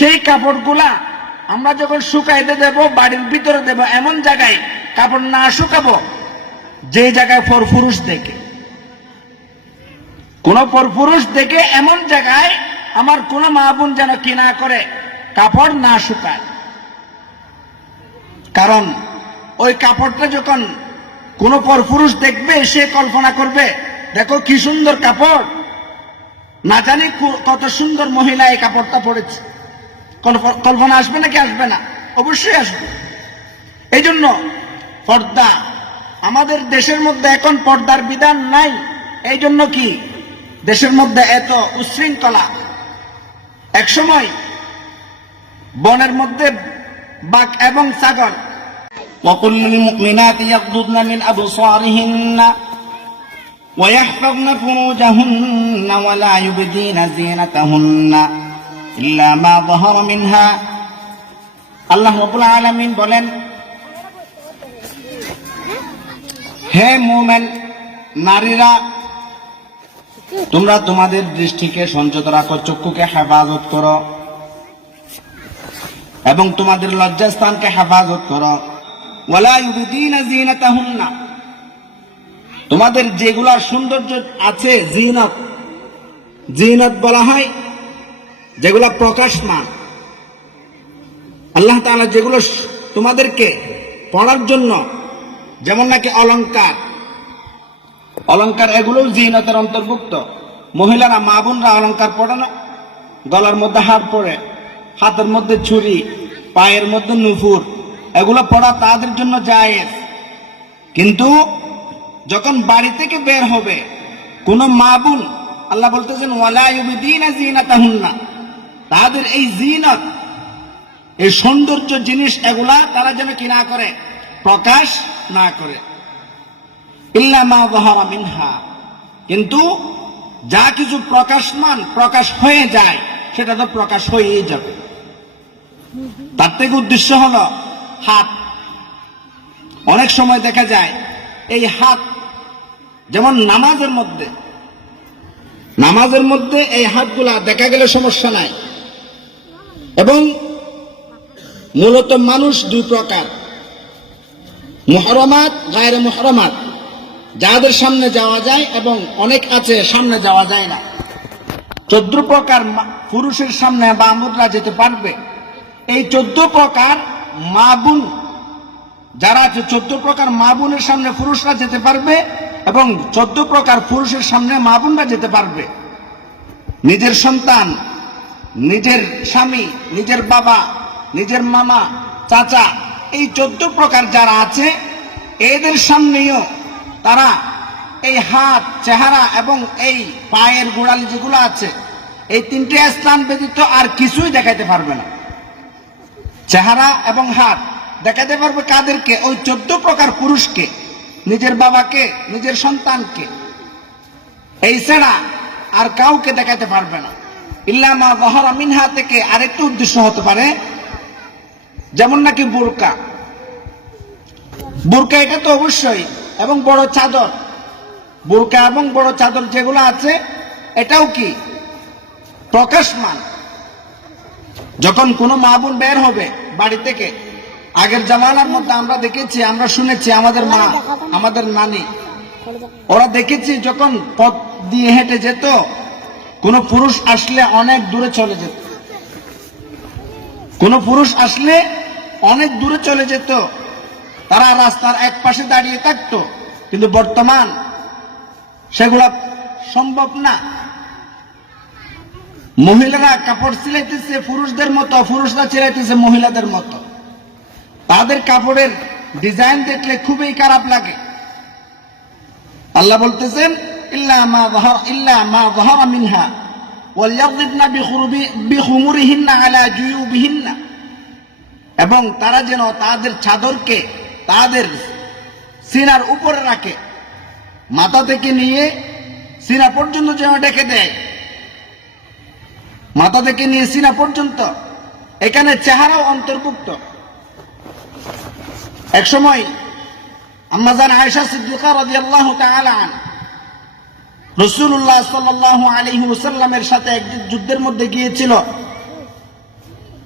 সেই কাপড়গুলা আমরা যখন শুকাইতে দেব, বাড়ির ভিতরে দেব, এমন জায়গায় কাপড় না শুকাবো যে জায়গায় পরপুরুষ দেখে। কোন পরপুরুষ দেখে এমন জায়গায় আমার কোন মা বোন যেন কি না করে কাপড় না শুকায়। কারণ ওই কাপড়টা যখন কোন পরপুরুষ দেখবে, সে কল্পনা করবে, দেখো কি সুন্দর কাপড়। না জানি কত সুন্দর মহিলা এই কাপড়টা পরেছে। কল্পনা আসবে নাকি আসবে না অবশ্যই আসবে এই জন্য পর্দা আমাদের দেশের মধ্যে এখন পর্দার বিধান নাই এই জন্য কি দেশের মধ্যে এত উচ্ছৃঙ্খলা এক সময় বনের মধ্যে বাঘ এবং ছাগল وقل للمؤمنات يغضضن من أبصارهن ويحفظن فروجهن ولا يبدين زينتهن মিনহা। আল্লাহ আলমিন বলেন, হে মোমেন, নারীরা, তোমরা তোমাদের দৃষ্টিকে সঞ্চত রাখো, চক্ষুকে হেফাজত করো এবং তোমাদের লজ্জাস্থানকে হেফাজত করো। না তোমাদের যেগুলা সৌন্দর্য আছে জিনত জিনত বলা হয় যেগুলা প্রকাশমান। আল্লাহ তাআলা যেগুলো তোমাদেরকে পড়ার জন্য, যেমন নাকি অলংকার। অলংকার এগুলো জিনতের অন্তর্ভুক্ত। মহিলারা, মা বোনরা অলংকার পড়ে না। গলার মধ্যে হাত পড়ে হাতের মধ্যে ছুরি, পায়ের মধ্যে নুপুর এগুলো পড়া তাদের জন্য জায়েজ। কিন্তু যখন বাড়ি থেকে বের হবে, কোন মা বোন, আল্লাহ বলতেছেন, ওয়ালা ইউবিদিনা জিনাতাহুন্না। তাদের এই জিনত, এই সৌন্দর্য জিনিস এগুলা তারা যেন কি না করে, প্রকাশ না করে। ইল্লা মা যাহারা মিনহা। কিন্তু যা কিছু প্রকাশমান, প্রকাশ হয়ে যায়, সেটা তো প্রকাশ হয়েই যাবে। তার থেকে উদ্দেশ্য হল হাত। অনেক সময় দেখা যায়, এই হাত যেমন নামাজের মধ্যে নামাজের মধ্যে এই হাতগুলা দেখা গেলে সমস্যা নাই। এবং মূলত মানুষ দুই প্রকার। মহরমাত, গায়ের মহরমাত। যাদের সামনে যাওয়া যায় এবং অনেক আছে সামনে যাওয়া যায় না। চোদ্দ প্রকার পুরুষের সামনে বা মুদ্রা যেতে পারবে। এই চোদ্দ প্রকার মা বোন, যারা আছে, চোদ্দ প্রকার মা বোনের সামনে পুরুষরা যেতে পারবে এবং চোদ্দ প্রকার পুরুষের সামনে মা বোনরা যেতে পারবে। নিজের সন্তান নিজের স্বামী, নিজের বাবা, নিজের মামা, চাচা, এই চোদ্দ প্রকার যারা আছে, এদের সামনেও তারা এই হাত, চেহারা এবং এই পায়ের গোড়ালি যেগুলো আছে, এই তিনটে স্থান ব্যতীত আর কিছুই দেখাইতে পারবে না। চেহারা এবং হাত দেখাতে পারবে কাদেরকে? ওই চোদ্দ প্রকার পুরুষকে, নিজের বাবাকে, নিজের সন্তানকে। এই ছাড়া আর কাউকে দেখাতে পারবে না। ইল্লামা বহরা মিনহা থেকে আরেকটা উদ্দেশ্য হতে পারে, যেমন নাকি বোরকা। বোরকা এটা তো অবশ্যই, এবং বড় চাদর। বোরকা এবং বড় চাদর যেগুলো আছে, এটাও কি? প্রকাশমান যখন কোনো মা বোন বের হবে বাড়ি থেকে, আগের জামানার মধ্যে আমরা দেখেছি, আমরা শুনেছি আমাদের মা, আমাদের নানি, ওরা দেখেছি যখন পথ দিয়ে হেঁটে যেত কোন পুরুষ আসলে অনেক দূরে চলে যেত। কোন পুরুষ আসলে অনেক দূরে চলে যেত। তারা রাস্তার এক পাশে দাঁড়িয়ে থাকতো। কিন্তু বর্তমান সেগুলা সম্ভব না। মহিলারা কাপড় সিলাইতেছে পুরুষদের মতো, পুরুষরা সিলাইতেছে মহিলাদের মতো। তাদের কাপড়ের ডিজাইন দেখলে খুবই খারাপ লাগে। আল্লাহ বলতেছেন মা যাহার ইল্লা মা যাহারা মিনহা। ওয়ালয়াযিবনা বিখুরুবি, বিখুমুরিহিন্না আলা জুয়ুবিহিন্না। এবং তারা যেন তাদের চাদরকে, তাদের সিনার উপরে রাখে। মাথা থেকে নিয়ে সিনা পর্যন্ত যেন ডেকে দেয়। মাথা থেকে নিয়ে সিনা পর্যন্ত। এখানে চেহারাও অন্তর্ভুক্ত। এক সময় আম্মাজান আয়েশা সিদ্দিকা রাদিয়াল্লাহু তাআলা আন রাসূলুল্লাহ সাল্লাল্লাহু আলাইহি ওয়াসাল্লামের সাথে এক যুদ্ধের মধ্যে গিয়েছিল।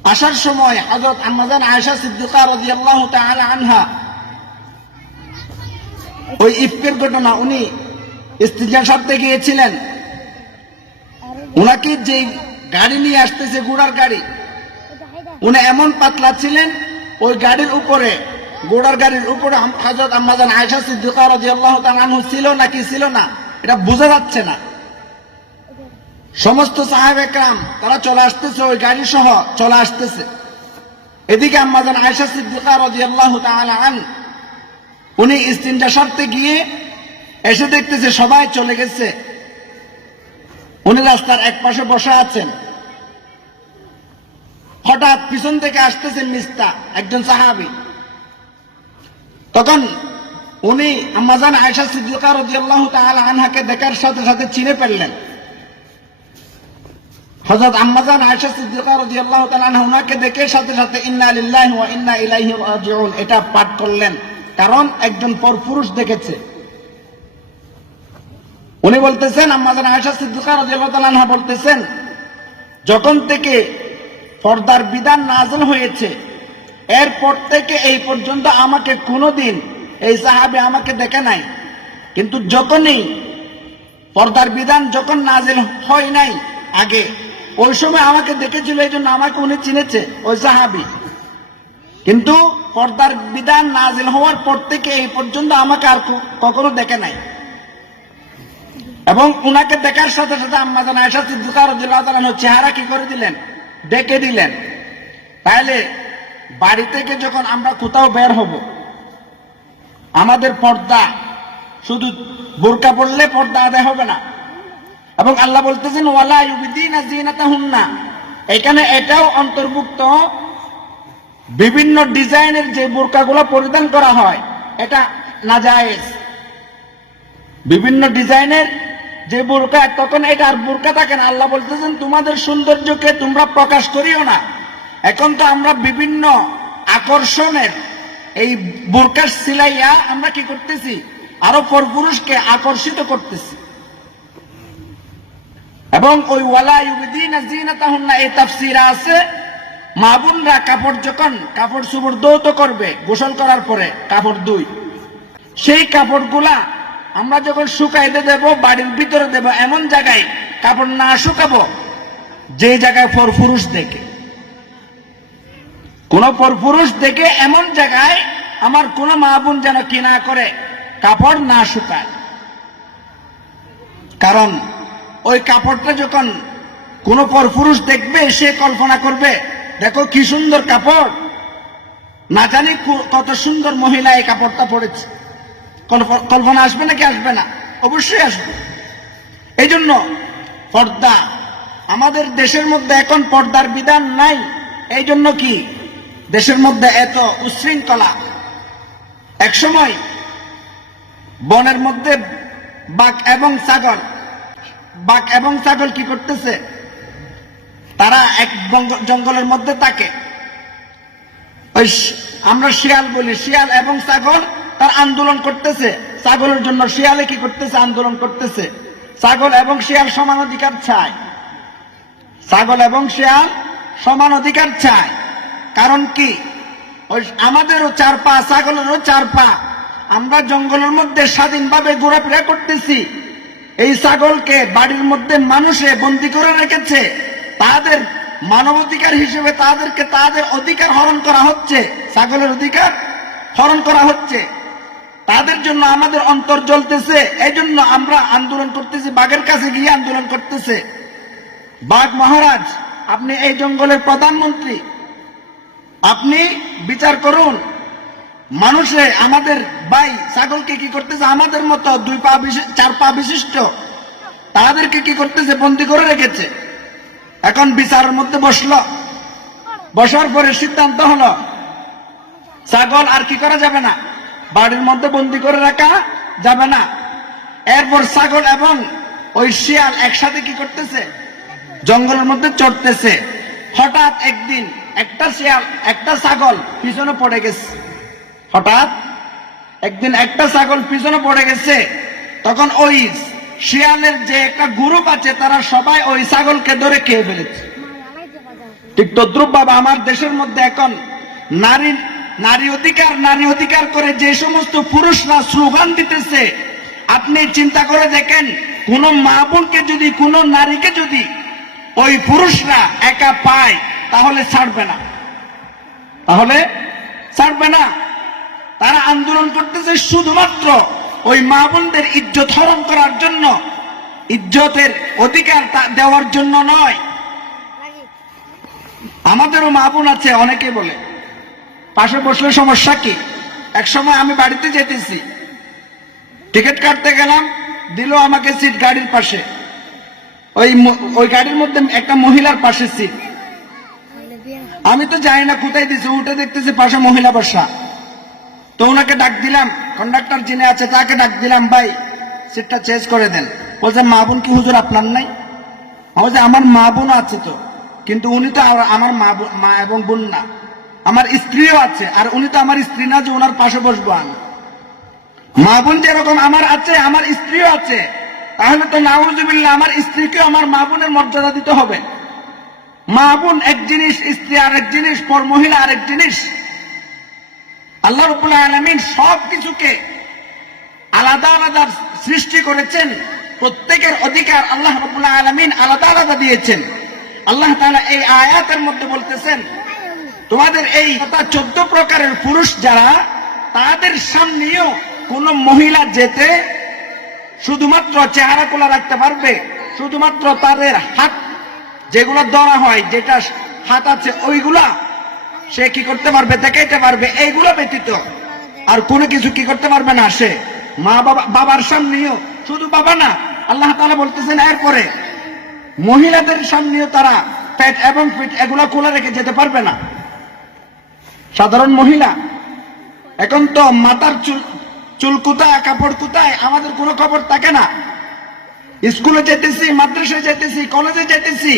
আসার সময় হজরত আম্মাজান আয়েশা সিদ্দিকা রাদিয়াল্লাহু তাআলা আনহা ওই ইফকের ঘটনা উনি ইস্তিজার সাথে গিয়েছিলেন। উনাকে যে গাড়ি নিয়ে আসতেছে, ঘোড়ার গাড়ি, উনি এমন পাতলা ছিলেন, ওই গাড়ির উপরে, ঘোড়ার গাড়ির উপরে আম- হযরত আম্মাজান আয়েশা সিদ্দিকা তাআলা আনহু ছিল নাকি ছিল না? এটা বোঝা যাচ্ছে না। সমস্ত সাহেব একরাম, তারা চলে আসতেছে ওই গাড়ি সহ, চলে আসতেছে। এদিকে আম্মাজান আয়েশা সিদ্দিকা রাদিয়াল্লাহু তাআলা আন, উনি সারতে গিয়ে এসে দেখতেছে সবাই চলে গেছে। উনি রাস্তার এক পাশে বসে আছেন। হঠাৎ পিছন থেকে আসতেছেন মিস্তা, একজন সাহাবি। তখন উনি আম্মাজান আয়েশা সিদ্দিকা রাদিয়াল্লাহু তাআলা আনহাকে দেখার সাথে সাথে চিনে ফেললেন। হযরত আম্মাজান আয়েশা সিদ্দিকা রাদিয়াল্লাহু তাআলা উনাকে দেখে সাথে সাথে ইন্না লিল্লাহি ইন্না রাজিউন, এটা পাঠ করলেন। কারণ একজন পরপুরুষ দেখেছে। উনি বলতেছেন আম্মাজান আয়েশা সিদ্দিকা রাদিয়াল্লাহু তাআলা আনহা বলতেছেন, যখন থেকে পর্দার বিধান নাজল হয়েছে, এরপর থেকে এই পর্যন্ত আমাকে কোনোদিন এই সাহাবে আমাকে দেখে নাই। কিন্তু যখনই পর্দার বিধান যখন নাজিল হয় নাই আগে, ওই সময় আমাকে দেখেছিল, এই জন্য আমাকে উনি চিনেছে, ওই সাহাবি। কিন্তু পর্দার বিধান নাজিল হওয়ার পর থেকে এই পর্যন্ত আমাকে আর কখনো দেখে নাই। এবং উনাকে দেখার সাথে সাথে আম্মাজান আয়সা সিদ্দিকা রাদিয়াল্লাহু চেহারা কি করে দিলেন? ডেকে দিলেন। তাহলে বাড়ি থেকে যখন আমরা কোথাও বের হব আমাদের পর্দা, শুধু বোরকা পড়লে পর্দা আদায় হবে না। এবং আল্লাহ বলতেছেন, ওয়ালা এখানে এটাও অন্তর্ভুক্ত। বিভিন্ন ডিজাইনের যে বোরকাগুলো পরিধান করা হয়, এটা নাজায়েজ। বিভিন্ন ডিজাইনের যে বোরকা, তখন এটা আর বোরকা থাকে না। আল্লাহ বলতেছেন, তোমাদের সৌন্দর্যকে তোমরা প্রকাশ করিও না। এখন তো আমরা বিভিন্ন আকর্ষণের এই বোরকার সিলাইয়া আমরা কি করতেছি? আরও পরপুরুষকে আকর্ষিত করতেছি। এবং ওই ওয়ালা ইউবিদিনা এই তাফসীরা আছে মা বোনরা কাপড় যখন কাপড় চুপড় দৌত করবে, গোসল করার পরে, কাপড় দুই। সেই কাপড়গুলা আমরা যখন শুকাইতে দেব, বাড়ির ভিতরে দেব, এমন জায়গায় কাপড় না শুকাবো যে জায়গায় পরপুরুষ দেখে। কোন পরপুরুষ দেখে এমন জায়গায় আমার কোন মা বোন যেন কি না করে, কাপড় না শুকায়। কারণ ওই কাপড়টা যখন কোন পরপুরুষ দেখবে, সে কল্পনা করবে, দেখো কি সুন্দর কাপড়। না জানি কত সুন্দর মহিলা এই কাপড়টা পরেছে। কল্প- কল্পনা আসবে নাকি আসবে না? অবশ্যই আসবে। এই জন্য পর্দা, আমাদের দেশের মধ্যে এখন পর্দার বিধান নাই। এই জন্য কি দেশের মধ্যে এত উশৃঙ্খলা এক সময় বনের মধ্যে বাঘ এবং ছাগল, বাঘ এবং ছাগল কি করতেছে? তারা এক জঙ্গলের মধ্যে থাকে। ওই আমরা শিয়াল বলি, শিয়াল এবং ছাগল তার আন্দোলন করতেছে। ছাগলের জন্য শিয়ালে কি করতেছে? আন্দোলন করতেছে। ছাগল এবং শিয়াল সমান অধিকার চায়। ছাগল এবং শিয়াল সমান অধিকার চায়। কারণ কি? ওই আমাদেরও চার পা ছাগলেরও চার পা আমরা জঙ্গলের মধ্যে স্বাধীনভাবে ঘোরাফেরা করতেছি। এই ছাগলকে বাড়ির মধ্যে মানুষে বন্দি করে রেখেছে। তাদের মানবাধিকার হিসেবে তাদেরকে তাদের অধিকার হরণ করা হচ্ছে। ছাগলের অধিকার হরণ করা হচ্ছে। তাদের জন্য আমাদের অন্তর জ্বলতেছে। এই জন্য আমরা আন্দোলন করতেছি, বাঘের কাছে গিয়ে আন্দোলন করতেছে। বাঘ মহারাজ, আপনি এই জঙ্গলের প্রধানমন্ত্রী। আপনি বিচার করুন। মানুষে আমাদের ভাই ছাগলকে কি করতেছে? আমাদের মতো দুই পা চার পা বিশিষ্ট। তাদেরকে কি করতেছে? বন্দি করে রেখেছে। এখন বিচারের মধ্যে বসল। বসার পরে সিদ্ধান্ত হলো, ছাগল আর কি করা যাবে না? বাড়ির মধ্যে বন্দি করে রাখা যাবে না। এরপর ছাগল এবং ওই শিয়াল একসাথে কি করতেছে? জঙ্গলের মধ্যে চড়তেছে। হঠাৎ একদিন একটা শিয়াল, একটা ছাগল পিছনে পড়ে গেছে। হঠাৎ একদিন একটা ছাগল পিছনে পড়ে গেছে। তখন ওই শিয়ালের যে একটা গ্রুপ আছে, তারা সবাই ওই ছাগলকে ধরে খেয়ে ফেলেছে। ঠিক তদ্রুপ বাবা, আমার দেশের মধ্যে এখন নারী নারী অধিকার নারী অধিকার করে যে সমস্ত পুরুষরা স্লোগান দিতেছে, আপনি চিন্তা করে দেখেন, কোন মা বোনকে যদি, কোন নারীকে যদি ওই পুরুষরা একা পায় তাহলে ছাড়বে না। তাহলে ছাড়বে না। তারা আন্দোলন করতেছে শুধুমাত্র ওই মা বোনদের ইজ্জত হরণ করার জন্য। ইজ্জতের অধিকার দেওয়ার জন্য নয়। আমাদেরও মা বোন আছে, অনেকে বলে। পাশে বসলে সমস্যা কি? এক সময় আমি বাড়িতে যেতেছি। টিকিট কাটতে গেলাম, দিল আমাকে সিট গাড়ির পাশে। ওই ওই গাড়ির মধ্যে একটা মহিলার পাশে সিট। আমি তো জানি না কোথায় দিছে উঠে দেখতেছি পাশে মহিলা বসা। তো ওনাকে ডাক দিলাম কন্ডাক্টর যিনি আছে তাকে ডাক দিলাম ভাই সিটটা চেঞ্জ করে দেন। বলছে মা বোন কি হুজুর আপনার নাই? বলছি, আমার মা বোন আছে তো কিন্তু উনি তো আমার মা মা এবং বোন না। আমার স্ত্রীও আছে আর উনি তো আমার স্ত্রী না যে ওনার পাশে বসবো আমি। মা বোন যেরকম আমার আছে আমার স্ত্রীও আছে। তাহলে তো নাউজুবিল্লাহ আমার স্ত্রীকে আমার মা বোনের মর্যাদা দিতে হবে। মা বোন এক জিনিস, স্ত্রী আরেক জিনিস পর মহিলা আরেক জিনিস। আল্লাহ আলমিন সব কিছুকে আলাদা আলাদা সৃষ্টি করেছেন। প্রত্যেকের অধিকার আল্লাহ রবুল্লাহ আলমিন আলাদা আলাদা দিয়েছেন। আল্লাহ তাআলা এই আয়াতের মধ্যে বলতেছেন, তোমাদের এই চোদ্দ প্রকারের পুরুষ যারা, তাদের সামনেও কোন মহিলা যেতে শুধুমাত্র চেহারা খোলা রাখতে পারবে। শুধুমাত্র তাদের হাত যেগুলো ধরা হয়, যেটা হাত আছে, ওইগুলা সে কি করতে পারবে, দেখাইতে পারবে, এইগুলো ব্যতীত। আর কোনো কিছু কি করতে পারবে না সে? মা বাবা, বাবার সামনেও, শুধু বাবা না, আল্লাহ তাআলা বলতেছেন, এরপরে মহিলাদের সামনেও তারা পেট এবং পিঠ এগুলা খোলা রেখে যেতে পারবে না। সাধারণ মহিলা, এখন তো মাথার চুল চুল কোথায় কাপড় কোথায় আমাদের কোনো খবর থাকে না। স্কুলে যেতেছি মাদ্রাসায় যেতেছি কলেজে যেতেছি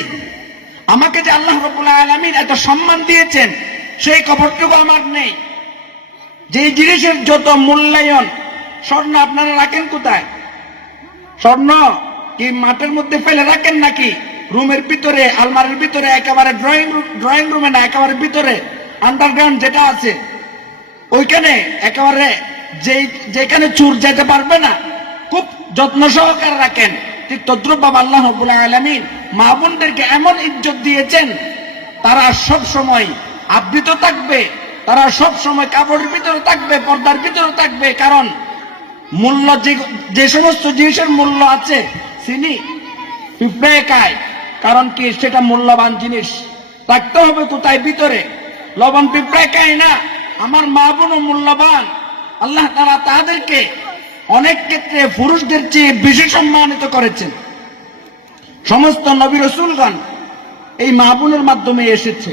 আমাকে যে আল্লাহ রবুল্লাহ আলমিন এত সম্মান দিয়েছেন, সেই খবরটুকু আমার নেই। যে জিনিসের যত মূল্যায়ন, স্বর্ণ আপনারা রাখেন কোথায়? স্বর্ণ কি মাঠের মধ্যে ফেলে রাখেন নাকি? রুমের ভিতরে, আলমারির ভিতরে, একেবারে ড্রয়িং রুম ড্রয়িং রুমে না, একেবারে ভিতরে আন্ডারগ্রাউন্ড যেটা আছে। ওইখানে একেবারে যেই যেখানে চুর যেতে পারবে না, খুব যত্ন সহকারে রাখেন। ঠিক তদ্রুপ বাবা আল্লাহ রব্বুল আলমিন মা বোনদেরকে এমন ইজ্জত দিয়েছেন, তারা সব সময় আবৃত থাকবে, তারা সব সময় কাপড়ের ভিতরে থাকবে, পর্দার ভিতরে থাকবে, কারণ মূল্য যে সমস্ত জিনিসের মূল্য আছে, চিনি, পিঁপড়ে কারণ কি সেটা মূল্যবান জিনিস। রাখতে হবে কোথায়? ভিতরে। লবণ পিঁপড়ে খায় না। আমার মা বোনও মূল্যবান। আল্লাহ তারা তাদেরকে অনেক ক্ষেত্রে পুরুষদের চেয়ে বেশি সম্মানিত করেছেন। সমস্ত নবী রসুলগণ এই মা বোনের মাধ্যমে এসেছে।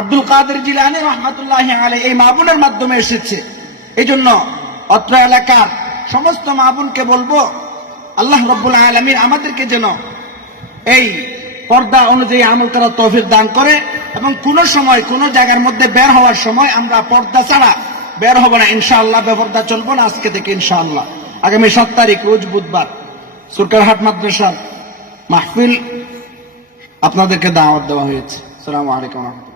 আব্দুল কাদের জিলানি রহমতুল্লাহ আলী এই মা বোনের মাধ্যমে এসেছে। এই জন্য অত্র এলাকার সমস্ত মা বোনকে বলব, আল্লাহ রব্বুল আলমিন আমাদেরকে যেন এই পর্দা অনুযায়ী আমল করার তৌফিক দান করে এবং কোনো সময় কোনো জায়গার মধ্যে বের হওয়ার সময় আমরা পর্দা ছাড়া বের হব না, ইনশাআল্লাহ বেপর্দা চলবো না, আজকে থেকে ইনশাআল্লাহ। আগামী সাত তারিখ, রোজ বুধবার, সুরকারহাট মাদ্রাসার মাহফিল আপনাদেরকে দাওয়াত দেওয়া হয়েছে। সালামু আলাইকুম রহমতুল্লাহ।